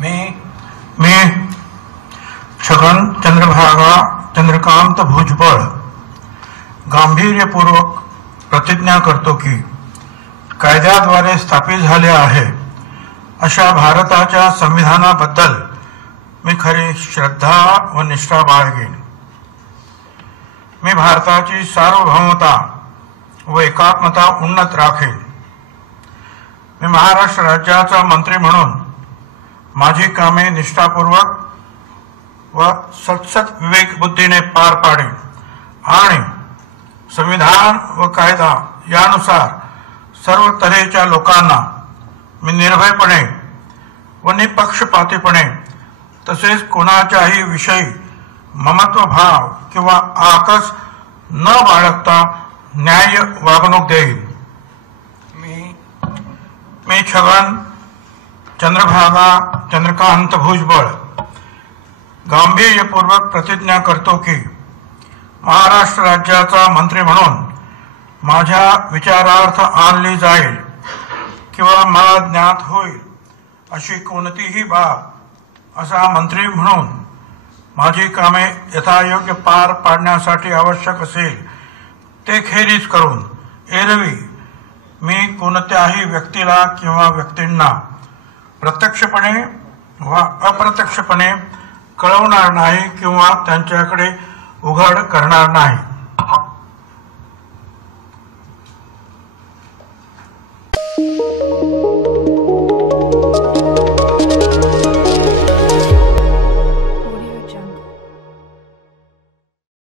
मी छगन चंद्रकांत भुजबळ गांभीर्यपूर्वक प्रतिज्ञा करतो की कायद्याद्वारे स्थापित झाले आहे अशा भारताच्या संविधानाबद्दल मी खरी श्रद्धा व निष्ठा बाळगेन। मी भारताची सार्वभौमता व एकात्मता उन्नत राखेन। मी महाराष्ट्र राज्याचा मंत्री म्हणून माझी कामे निष्ठापूर्वक व सतसत विवेक बुद्धीने पार पाडेन आणि संविधान व कायदा यानुसार सर्व तऱ्हेच्या लोकांना मी निर्भयपणे व निपक्षपातीपणे तसेच कोणाच्याही विषयी ममत्व भाव किंवा आकस न बाळगता न्याय्य वागणूक देईन। मी छगन चंद्रकांत भुजबळ गांभीर्यपूर्वक प्रतिज्ञा करतो की महाराष्ट्र राज्याचा मंत्री म्हणून माझ्या विचारार्थ आणली जाईल किंवा मला ज्ञात होईल अशी कोणतीही बाब असा मंत्री म्हणून माझी कामे यथायोग्य पार पाडण्यासाठी आवश्यक असेल ते खेरीज करून एरवी मी कोणत्याही व्यक्तीला किंवा व्यक्तींना प्रत्यक्षपणे वा अप्रत्यक्षपणे कळवणार नाही किंवा त्यांच्याकडे उघड करणार नाही।